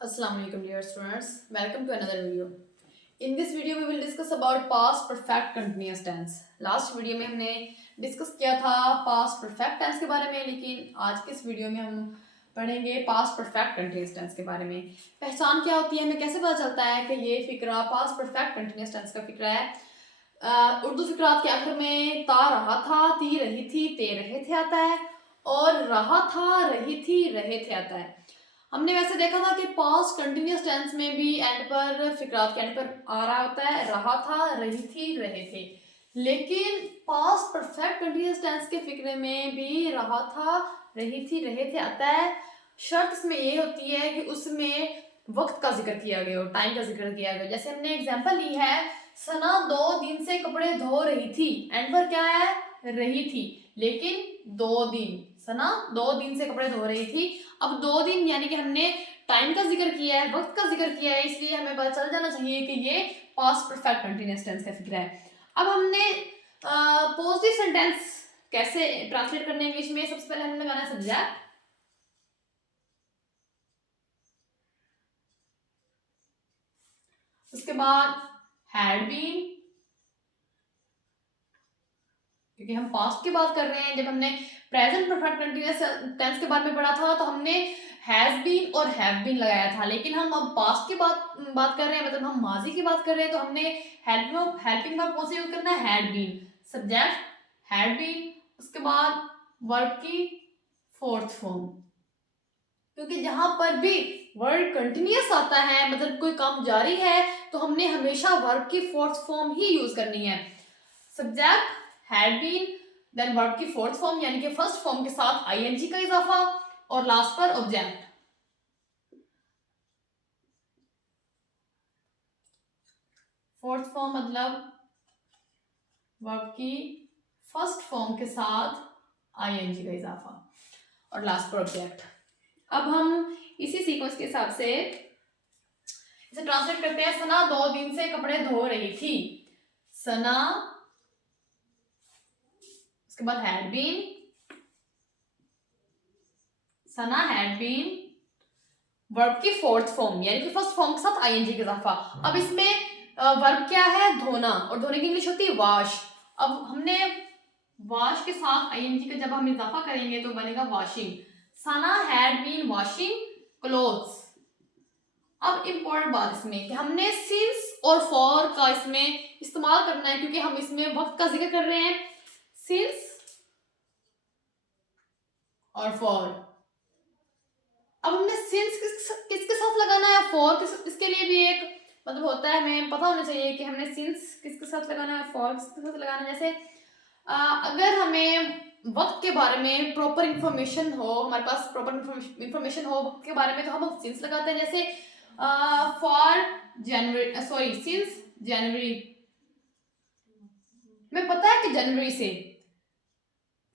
Assalamu alaikum dear students. Welcome to another video. In this video we will discuss about past perfect continuous tense. Last video में हमने discuss किया था past perfect tense के बारे में, लेकिन आज के इस वीडियो में हम पढ़ेंगे past perfect continuous tense के बारे में। पहचान क्या होती है, हमें कैसे पता चलता है कि ये फिक्रा past perfect continuous tense का फिक्रा है। उर्दू फिक्रात के आखिर में ता रहा था, ती रही थी, ते रहे थे आता है, और रहा था, रही थी, रहे थे आता है। हमने वैसे देखा था कि पास्ट कंटिन्यूस टेंस में भी एंड पर फिक्रात के एंड पर आ रहा होता है रहा था, रही थी, रहे थे, लेकिन पास्ट परफेक्ट कंटिन्यूस टेंस के फिक्रे में भी रहा था, रही थी, रहे थे आता है। शर्त इसमें ये होती है कि उसमें वक्त का जिक्र किया गया हो, टाइम का जिक्र किया गया। जैसे हमने एग्जांपल ली है, सना 2 दिन से कपड़े धो रही थी, एंड पर क्या है, रही थी, लेकिन 2 दिन, सना 2 दिन से कपड़े धो रही थी। अब 2 दिन यानी कि हमने टाइम का जिक्र किया है, वक्त का जिक्र किया है, इसलिए हमें पता चल जाना चाहिए कि ये पास्ट परफेक्ट कंटिन्यूअस टेंस का फिक्र है। अब हमने पॉजिटिव सेंटेंस कैसे ट्रांसलेट करने इंग्लिश में, सबसे पहले हमने लगाना है सब्जेक्ट, उसके बाद हैड बीन, क्योंकि हम पास्ट की बात कर रहे हैं। जब हमने प्रेजेंट परफेक्ट कंटिन्यूअस टेंस के बारे में पढ़ा था तो हमने हैज बीन और हैव बीन लगाया था, लेकिन हम अब पास्ट की बात कर रहे हैं, मतलब हम माजी की बात कर रहे हैं, तो हमने हेल्पिंग वर्ब कौन सा यूज करना है, had been, subject had been, उसके बाद वर्ब की फोर्थ फॉर्म, क्योंकि जहां पर भी वर्ड कंटिन्यूअस आता है, मतलब कोई काम जारी है, तो हमने हमेशा वर्ब की फोर्थ फॉर्म ही यूज करनी है। Subject had been, then verb की फोर्थ फॉर्म यानी कि फर्स्ट फॉर्म के साथ आईएनजी का इजाफा, और लास्ट पर ऑब्जेक्ट। फोर्थ फॉर्म मतलब वर्ब की फर्स्ट फॉर्म के साथ आईएनजी का इजाफा, और लास्ट पर ऑब्जेक्ट। अब हम इसी सीक्वेंस के हिसाब से इसे ट्रांसलेट करते हैं। सना 2 दिन से कपड़े धो रही थी, सना, उसके बाद had been, Sana had been, verb की फोर्थ फॉर्म यानी कि फर्स्ट फॉर्म के साथ आईएनजी का इजाफा। अब इसमें वर्ब क्या है, धोना, और धोने की इंग्लिश होती है वॉश। अब हमने वॉश के साथ आईएनजी का जब हम इजाफा करेंगे तो बनेगा washing. Sana had been washing clothes. अब इम्पोर्टेंट बात इसमें कि हमने सिंस और फॉर का इसमें इस्तेमाल करना है, क्योंकि हम इसमें वक्त का जिक्र कर रहे हैं। सिंस और फॉर। अब हमने सिंस किसके साथ लगाना है, फॉर इसके लिए भी एक मतलब होता है, हमें पता होना चाहिए कि हमने सिंस किसके साथ लगाना है, फॉर किसके साथ लगाना है। जैसे अगर हमें वक्त के बारे में प्रॉपर इंफॉर्मेशन हो, हमारे पास प्रॉपर इंफॉर्मेशन हो वक्त के बारे में, तो हम सिंस लगाते हैं। जैसे for January, sorry since January, हमें पता है कि जनवरी से,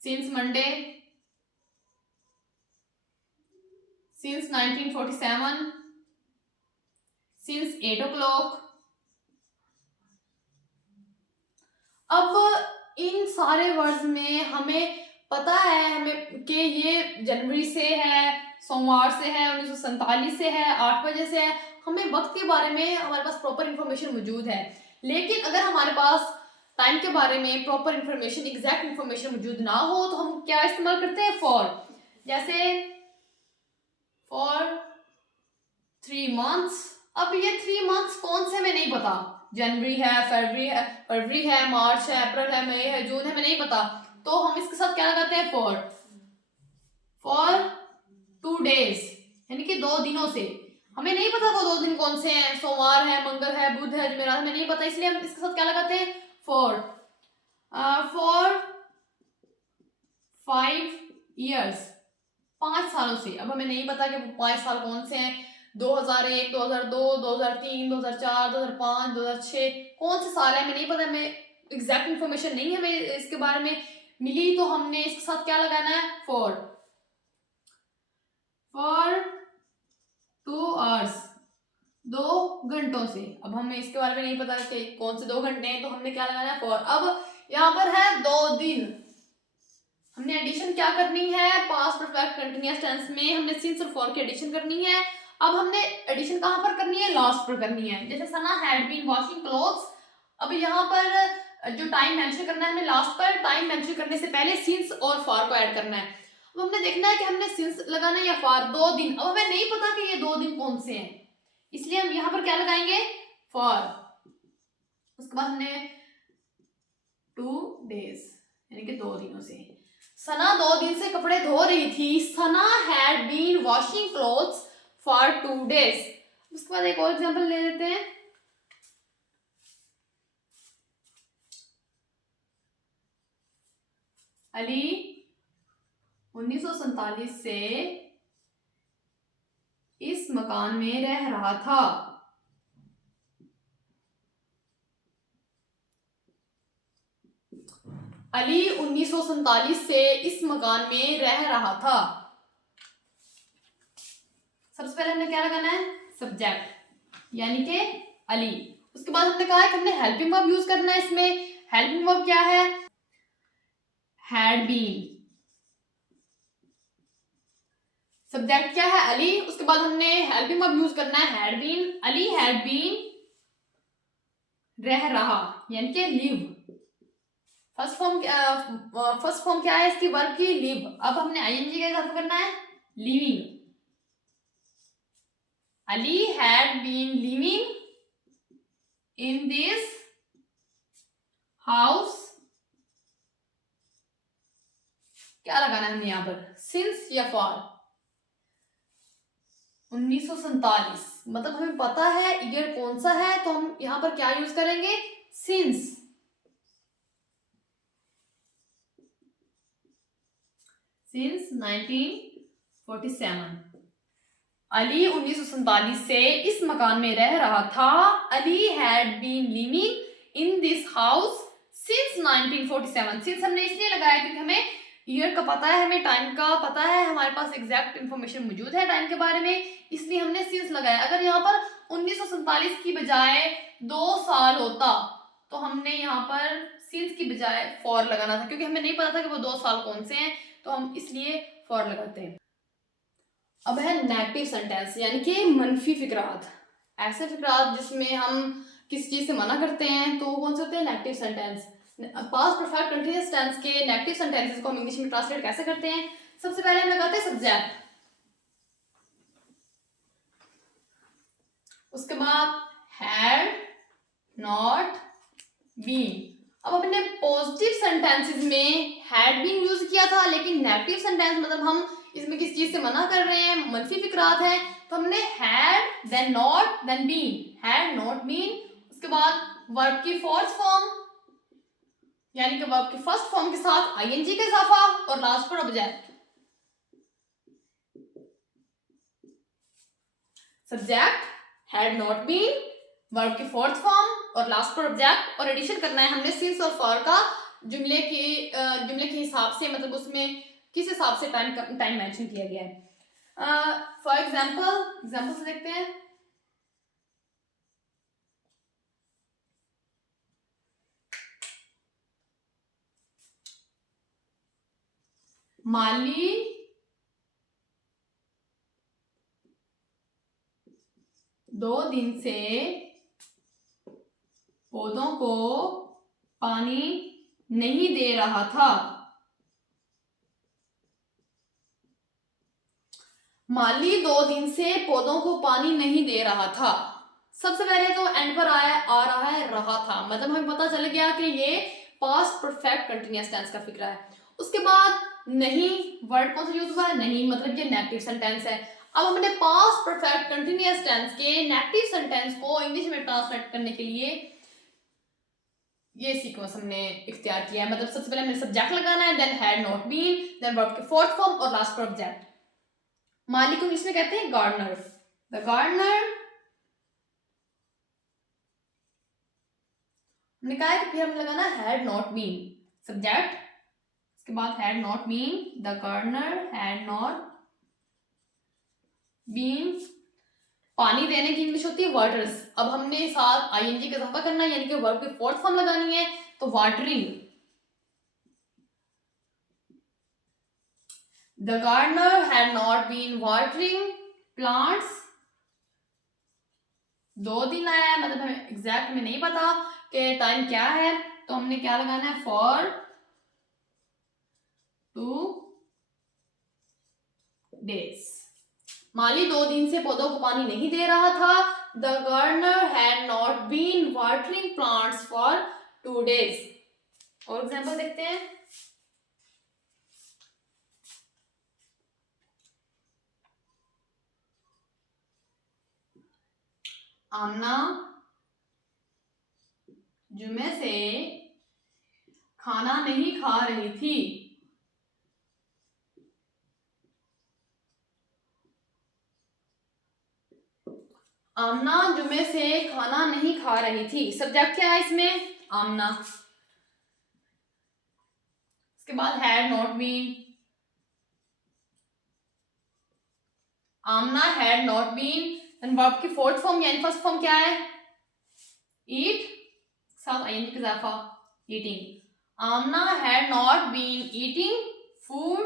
since Monday, since 1947, since 8 o'clock। अब इन सारे वर्ड्स में हमें पता है हमें कि ये जनवरी से है, सोमवार से है, 1947 से है, 8 बजे से है। हमें वक्त के बारे में हमारे पास प्रॉपर इंफॉर्मेशन मौजूद है, लेकिन अगर हमारे पास टाइम के बारे में प्रॉपर इंफॉर्मेशन, एग्जैक्ट इंफॉर्मेशन मौजूद ना हो, तो हम क्या इस्तेमाल करते हैं, फॉर। जैसे फॉर 3 months। अब ये 3 months कौन से हमें नहीं पता, जनवरी है, फरवरी है, मार्च है, अप्रैल है, मई है, जून है, हमें नहीं पता, तो हम इसके साथ क्या लगाते हैं, फॉर 2 days, यानी कि 2 दिनों से। हमें नहीं पता वो 2 दिन कौन से हैं, सोमवार है, मंगल है, बुध है, जुमेरात, हमें नहीं पता, इसलिए हम इसके साथ क्या लगाते हैं, फॉर 5 years, 5 सालों से। अब हमें नहीं पता कि वो 5 साल कौन से हैं, 2001, 2002, 2003, 2004, 2005, 2006, कौन से साल है हमें नहीं पता, हमें एग्जैक्ट इन्फॉर्मेशन नहीं हमें इसके बारे में मिली, तो हमने इसके साथ क्या लगाना है, फॉर 2 hours, 2 घंटों से। अब हमें इसके बारे में नहीं पता कि कौन से 2 घंटे हैं, तो हमने क्या लगाना है, फॉर। अब यहाँ पर है 2 दिन, हमने एडिशन क्या करनी है, पास्ट परफेक्ट कंटिन्यूअस टेंस में हमने सिंस और फॉर की एडिशन करनी है। अब हमने एडिशन कहाँ पर करनी है, लास्ट पर करनी है। जैसे सना हैड बीन वॉशिंग क्लोथ्स, अब यहाँ पर जो टाइम मेंशन करना है हमें लास्ट पर, टाइम मेंशन करने से पहले सिंस और फॉर को ऐड करना है। अब हमने देखना है कि हमने सिंस लगाना है या फॉर, 2 दिन। अब हमें नहीं पता कि ये 2 दिन कौन से हैं, इसलिए हम यहाँ पर क्या लगाएंगे, फॉर। उसके बाद हमने 2 days यानी कि 2 दिनों से। सना 2 दिन से कपड़े धो रही थी, Sana had been washing clothes for 2 days। उसके बाद एक और एग्जांपल ले लेते हैं। अली 1947 से इस मकान में रह रहा था। अली 1947 से इस मकान में रह रहा था। सबसे पहले हमने क्या लगाना है, सब्जेक्ट यानी कि अली। उसके बाद हमने कहा है कि हमने हेल्पिंग वर्ब यूज करना है इसमें। हेल्पिंग वर्ब क्या है, हैड बीन। सब्जेक्ट क्या है, अली। उसके बाद हमने हेल्पिंग वर्ब यूज करना है had been. Ali had been रह रहा यानी कि लिव। फर्स्ट फॉर्म क्या है इसकी, वर्ब की, लिव। अब हमने आईएनजी का इजाफा करना है, living. Ali had been living in this house. क्या लगाना है हमने यहाँ पर, सिंस या फॉर। 1947 मतलब हमें पता है ईयर कौन सा है, तो हम यहाँ पर क्या यूज करेंगे, सिंस। सिंस 1947। अली 1947 से इस मकान में रह रहा था। Ali had been living in this house since 1947। Since हमने इसलिए लगाया क्योंकि हमें ईयर का पता है, हमें टाइम का पता है, हमारे पास एग्जैक्ट इन्फॉर्मेशन मौजूद है टाइम के बारे में, इसलिए हमने सिंस लगाया। अगर यहाँ पर 1947 की बजाय 2 साल होता तो हमने यहाँ पर सिंस की बजाय फॉर लगाना था, क्योंकि हमें नहीं पता था कि वो 2 साल कौन से हैं, तो हम इसलिए फॉर लगाते हैं। अब है नेगेटिव सेंटेंस यानी कि मनफी फिक्रात। ऐसे फिक्रात जिसमें हम किसी चीज से मना करते हैं, तो कौन से होते हैं, negative sentence. Past perfect continuous tense के नेगेटिव सेंटेंसेस को हम इंग्लिश में ट्रांसलेट कैसे करते हैं। सबसे पहले हम लगाते हैं सब्जेक्ट, उसके बाद हैड नॉट बीन। अब अपने पॉजिटिव सेंटेंसेस में हैड बीन यूज किया था, लेकिन नेगेटिव सेंटेंस मतलब हम इसमें किस चीज से मना कर रहे हैं, मनफी फिक्रात है, तो हमने had then not then been, had not been. उसके बाद वर्ब की फोर्थ फॉर्म यानी कि वर्ब की फर्स्ट फॉर्म के साथ आईएनजी का इजाफा और लास्ट पर object. Subject had not been, verb की फोर्थ फॉर्म और लास्ट पर ऑब्जेक्ट, और एडिशन करना है हमने सिंस और फॉर का जुमले के हिसाब से, मतलब उसमें किस हिसाब से टाइम मेंशन किया गया है। फॉर एग्जांपल से देखते हैं। माली 2 दिन से पौधों को पानी नहीं दे रहा था। माली 2 दिन से पौधों को पानी नहीं दे रहा था। सबसे पहले तो एंड पर आ रहा है रहा था, मतलब हमें पता चल गया कि ये पास्ट परफेक्ट कंटीन्यूअस टेंस का फिक्रा है। उसके बाद नहीं, वर्ड कौन सा यूज हुआ है, नहीं, मतलब ये नेगेटिव सेंटेंस है। अब हमने पास्ट परफेक्ट कंटीन्यूअस टेंस के नेगेटिव सेंटेंस को इंग्लिश में ट्रांसलेट करने के लिए ये सीक्वेंस हमने इख्तियार किया है। मतलब सबसे पहले हमें सब्जेक्ट लगाना है, then had not been, then verb के फोर्थ फॉर्म और लास्ट पर ऑब्जेक्ट। माली को इंग्लिश में कहते हैं गार्डनर, द गार्डनर। हमने कहा है कि फिर हम लगाना हैड नॉट बीन, सब्जेक्ट, उसके बाद had not been, the gardener had not been. पानी देने की इंग्लिश होती है वाटर्स। अब हमने साथ आईएनजी का इजाफा करना है यानी कि वर्ब की फोर्थ फॉर्म लगानी है, तो watering. The gardener had not been watering plants 2 दिन आया है, मतलब हमें एग्जैक्ट हमें नहीं पता कि टाइम क्या है, तो हमने क्या लगाना है, फॉर 2 days। माली 2 दिन से पौधों को पानी नहीं दे रहा था। The gardener had not been watering plants for 2 days। और एग्जाम्पल देखते हैं। आमना जुमे से खाना नहीं खा रही थी। आमना जुमे से खाना नहीं खा रही थी। सब्जेक्ट क्या है इसमें, आमना। इसके बाद had not been, Amna had not been. Verb की फोर्थ फॉर्म यानी फर्स्ट फॉर्म क्या है, ईट, साथ आईएनजी का इजाफा, eating. Amna had not been eating food.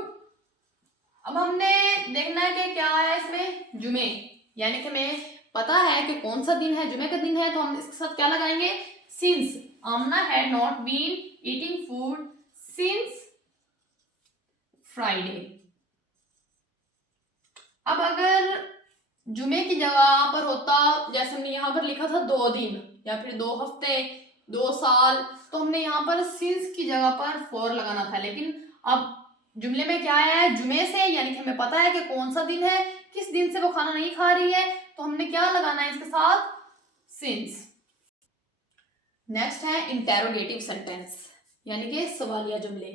अब हमने देखना है कि क्या है इसमें, जुमे, यानी कि हमें पता है कि कौन सा दिन है, जुमे का दिन है, तो हम इसके साथ क्या लगाएंगे, since. Amna had not been eating food since Friday. अब अगर जुमे की जगह पर होता, जैसे हमने यहाँ पर लिखा था 2 दिन या फिर 2 हफ्ते, 2 साल, तो हमने यहाँ पर सिंस की जगह पर फॉर लगाना था। लेकिन अब जुमले में क्या है, जुमे से, यानी कि हमें पता है कि कौन सा दिन है, किस दिन से वो खाना नहीं खा रही है, तो हमने क्या लगाना है इसके साथ, सिंस। नेक्स्ट है इंटेरोगेटिव सेंटेंस, यानी कि सवालिया जुमले।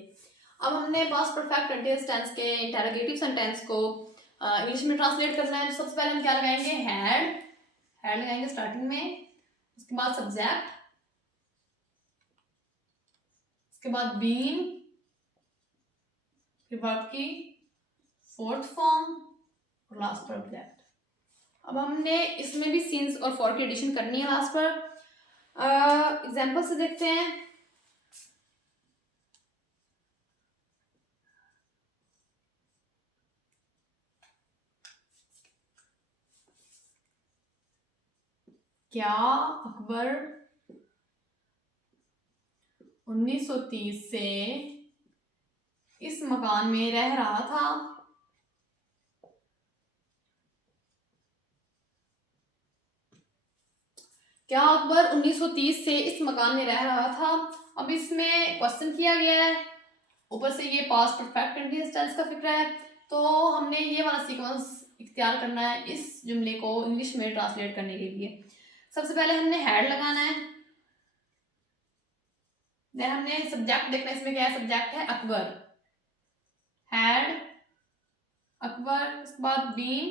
अब हमने पास्ट परफेक्ट कंटीन्यूअस टेंस के इंटेरोगेटिव सेंटेंस को इंग्लिश में ट्रांसलेट करना है। तो सबसे पहले हम क्या लगाएंगे, हैड लगाएंगे स्टार्टिंग में, उसके बाद सब्जेक्ट, उसके बाद बीन, फिर वर्ब की फोर्थ फॉर्म और लास्ट पर ऑब्जेक्ट। अब हमने इसमें भी सिंस और फॉर की एडिशन करनी है लास्ट पर। एग्जांपल से देखते हैं। क्या अकबर 1930 से इस मकान में रह रहा था। क्या अकबर 1930 से इस मकान में रह रहा था। अब इसमें क्वेश्चन किया गया है, ऊपर से ये पास्ट परफेक्ट कंटीन्यूअस टेंस का फिक्र है, तो हमने ये वाला सीक्वेंस इख्तियार करना है इस जुमले को इंग्लिश में ट्रांसलेट करने के लिए। सबसे पहले हमने हैड लगाना है, देन हमने सब्जेक्ट देखना है, इसमें क्या है, सब्जेक्ट है अकबर, हैड अकबर, उसके बाद been,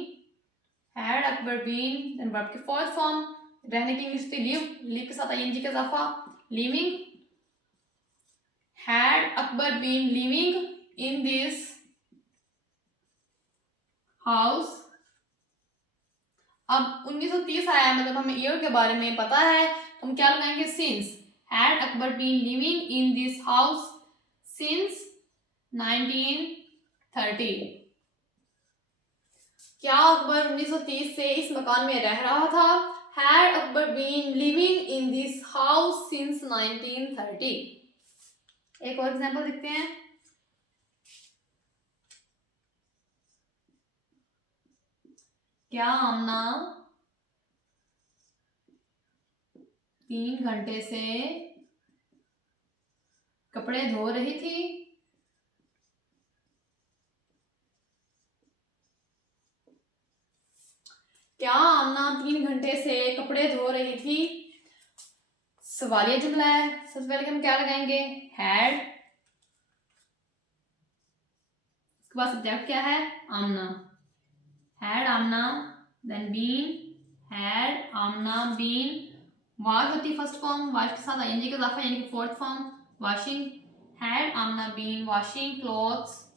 had Akbar been, then verb की फोर्थ फॉर्म, रहने की इंग्लिश थी लिव, लिव के साथ आईएनजी का इजाफा, living, had Akbar been living in this house. अब 1930 आया है, मतलब हमें ईयर के बारे में पता है, तो हम क्या लगाएंगे, since. Had Akbar been living in this house since 1930। क्या अकबर 1930 से इस मकान में रह रहा था। Had Akbar been living in this house since 1930। एक और एग्जांपल देखते हैं। क्या आमना 3 घंटे से कपड़े धो रही थी। क्या आमना 3 घंटे से कपड़े धो रही थी। सवालिया जुमला है। सबसे पहले हम क्या लगाएंगे, हैड, उसके बाद सब्जेक्ट क्या है, Amna, had Amna, then been, had Amna been, wash होती है फर्स्ट फॉर्म, वॉश के साथ आईएनजी का इजाफा यानी कि fourth form, washing, had Amna been washing clothes.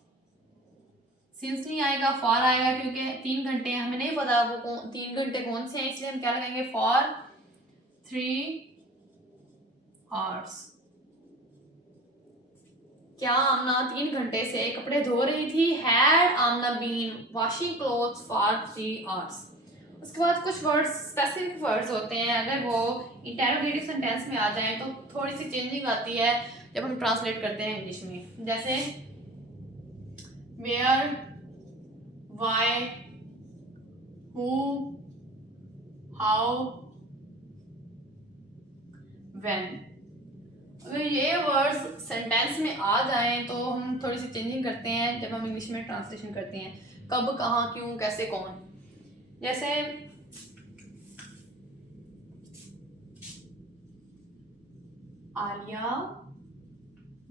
Since नहीं आएगा, फॉर आएगा, क्योंकि 3 घंटे हमें नहीं पता वो 3 घंटे कौन से हैं, इसलिए हम क्या लगाएंगे, फॉर 3 hours। क्या आमना 3 घंटे से कपड़े धो रही थी। Had Amna been washing clothes for 3 hours। उसके बाद कुछ वर्ड्स, स्पेसिफिक वर्ड्स होते हैं, अगर वो इंटेरोगेटिव सेंटेंस में आ जाएं तो थोड़ी सी चेंजिंग आती है जब हम ट्रांसलेट करते हैं इंग्लिश में। जैसे where, why, who, how, when. अगर ये वर्ड्स सेंटेंस में आ जाएं तो हम थोड़ी सी चेंजिंग करते हैं जब हम इंग्लिश में ट्रांसलेशन करते हैं, कब, कहाँ, क्यों, कैसे, कौन। जैसे आलिया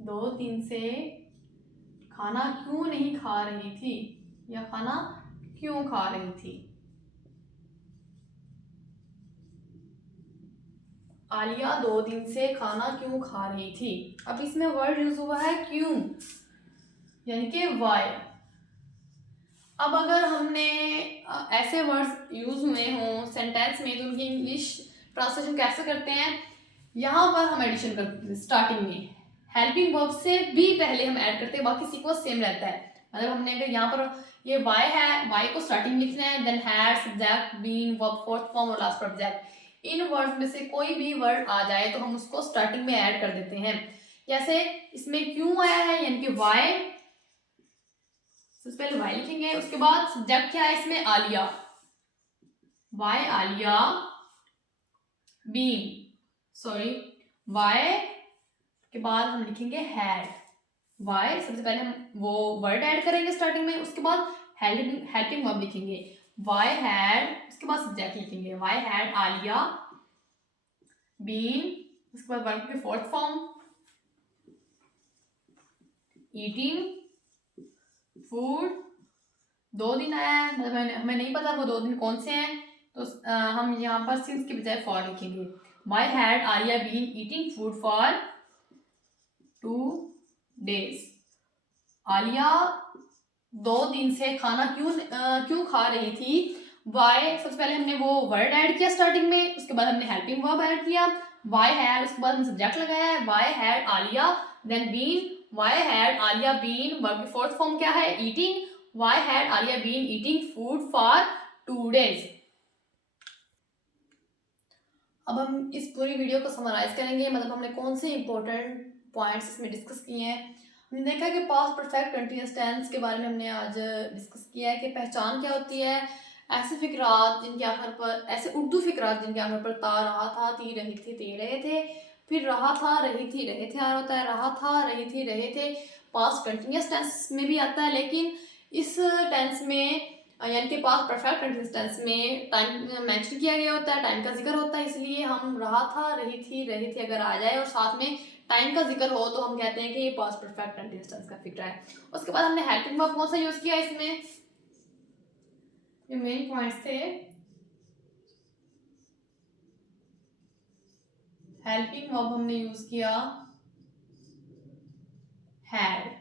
2 दिन से खाना क्यों नहीं खा रही थी, या खाना क्यों खा रही थी। आलिया 2 दिन से खाना क्यों खा रही थी। अब इसमें वर्ड यूज हुआ है क्यों, यानी कि वाई। अब अगर हमने ऐसे वर्ड्स यूज हुए हों सेंटेंस में तो उनकी इंग्लिश ट्रांसलेशन कैसे करते हैं। यहाँ पर हम एडिशन करते हैं स्टार्टिंग में, हेल्पिंग वर्ब से भी पहले हम ऐड करते हैं, बाकी सीक्वेंस सेम रहता है। मतलब हमने अगर यहाँ पर ये वाई है, वाई को स्टार्टिंग लिखना है, then had, subject, been, verb, fourth form और लास्ट ऑब्जेक्ट। इन वर्ड्स में से कोई भी वर्ड आ जाए तो हम उसको स्टार्टिंग में ऐड कर देते हैं। जैसे इसमें क्यों आया है, यानी कि वाई, सबसे पहले वाई लिखेंगे, उसके बाद सब्जेक्ट क्या है इसमें, Alia, why Alia, been, sorry why के बाद हम लिखेंगे हैड। वाई सबसे पहले हम वो वर्ड ऐड करेंगे स्टार्टिंग में, उसके बाद हेल्पिंग वर्ब लिखेंगे, वाई हैड, उसके बाद सब्जेक्ट लिखेंगे, वाई हैड आलिया बीन, उसके बाद वर्ब की फोर्थ फॉर्म ईटिंग फूड। 2 दिन आया है, मतलब हमें नहीं पता वो 2 दिन कौन से हैं, तो हम यहाँ पर सिंस के बजाय फॉर लिखेंगे। Why had Alia been eating food for 2 days। Alia 2 दिन से खाना क्यों खा रही थी। वाई सबसे पहले हमने वो वर्ड ऐड किया स्टार्टिंग में, उसके बाद हमने हेल्पिंग वर्ब ऐड किया, वाई हैड, उसके बाद हमने सब्जेक्ट लगाया है, why had Alia, then been, why had Alia been, verb की फोर्थ फॉर्म क्या है, eating, why had Alia been eating food for 2 days। अब हम इस पूरी वीडियो को समराइज करेंगे, मतलब हमने कौन से इंपॉर्टेंट पॉइंट्स इसमें डिस्कस किए हैं। हमने देखा कि पास्ट परफेक्ट कंटीन्यूअस टेंस के बारे में हमने आज डिस्कस किया है कि पहचान क्या होती है, ऐसे फिक्रात जिनके आखिर पर, ऐसे उर्दू फिक्रात जिनके आखिर पर ता, रहा था, ती, रही थी, ते, रहे थे, फिर रहा था, रही थी, रहे थे आ रहा होता है, रहा था, रही थी, रहे थे पास्ट कंटीन्यूअस टेंस में भी आता है, लेकिन इस टेंस में यानी कि पास्ट परफेक्ट कंटीन्यूअस टेंस में टाइम मेंशन किया गया होता है, टाइम का जिक्र होता है, इसलिए हम रहा था, रही थी, रहे थे अगर आ जाए और साथ में टाइम का जिक्र हो तो हम कहते हैं कि ये पास्ट परफेक्ट कंटीन्यूअस टेंस का फिक्रा है। उसके बाद हमने हेल्पिंग वर्ब कौन सा यूज किया इसमें, ये मेन पॉइंट्स थे। हेल्पिंग वर्ब हमने यूज किया हैड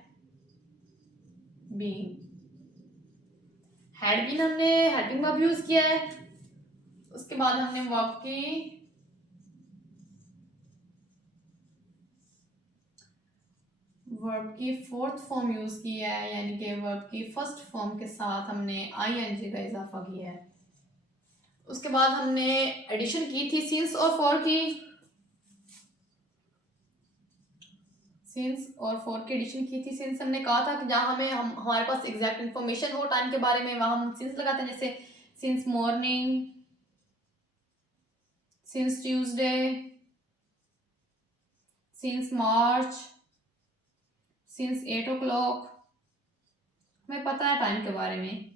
बीन, हैड बीन हमने हेल्पिंग वर्ब यूज किया है। उसके बाद हमने वर्ब की फोर्थ फॉर्म यूज की है, यानी कि वर्ब की फर्स्ट फॉर्म के साथ हमने आईएनजी का इजाफा किया है। उसके बाद हमने एडिशन की थी सिंस और फॉर की, सिंस और फॉर की एडिशन की थी। सिंस हमने कहा था कि जहाँ हमारे पास एग्जैक्ट इन्फॉर्मेशन हो टाइम के बारे में वहां हम सिंस लगाते हैं, जैसे since morning, since Tuesday, since मार्च, सिंस 8 o'clock, हमें पता है टाइम के बारे में।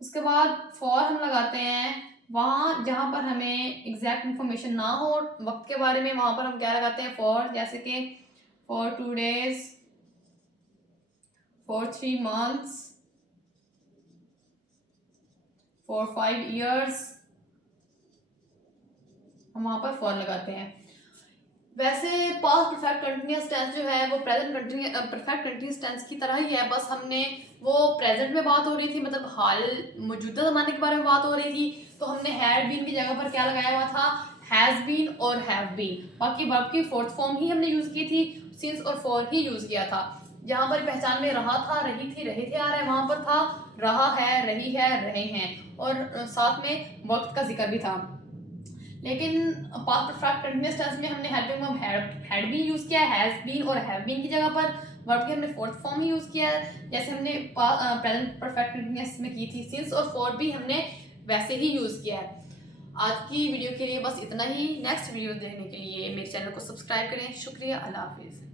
उसके बाद फॉर हम लगाते हैं वहाँ जहाँ पर हमें एग्जैक्ट इन्फॉर्मेशन ना हो वक्त के बारे में, वहाँ पर हम क्या लगाते हैं फॉर, जैसे कि for 2 days, for 3 months, for 5 years, हम वहाँ पर फॉर लगाते हैं। वैसे पास्ट परफेक्ट कंटिन्यूअस टेंस जो है वो प्रेजेंट परफेक्ट कंटिन्यूअस टेंस की तरह ही है, बस हमने वो प्रेजेंट में बात हो रही थी, मतलब हाल मौजूदा ज़माने के बारे में बात हो रही थी, तो हमने हैड बीन की जगह पर क्या लगाया हुआ था, हैज़ बीन और हैव बीन। बाकी वर्ब की फोर्थ फॉर्म ही हमने यूज़ की थी, सिंस और फॉर ही यूज़ किया था। जहाँ पर पहचान में रहा था, रही थी, रहे थे आ रहा है, वहाँ पर था रहा है, रही है, रहे हैं। और साथ में वक्त का जिक्र भी था। लेकिन पास्ट परफेक्ट कंटिन्यूअस टेंस में हमने helping verb had been use किया है, हैज़ बीन और हैव बीन की जगह पर वर्ब की हमने फोर्थ फॉर्म ही यूज़ किया है, जैसे हमने प्रेजेंट परफेक्ट कंटिन्यूअस में की थी। सिंस और फॉर भी हमने वैसे ही यूज़ किया है। आज की वीडियो के लिए बस इतना ही। नेक्स्ट वीडियो देखने के लिए मेरे चैनल को सब्सक्राइब करें। शुक्रिया, अल्लाह हाफिज़।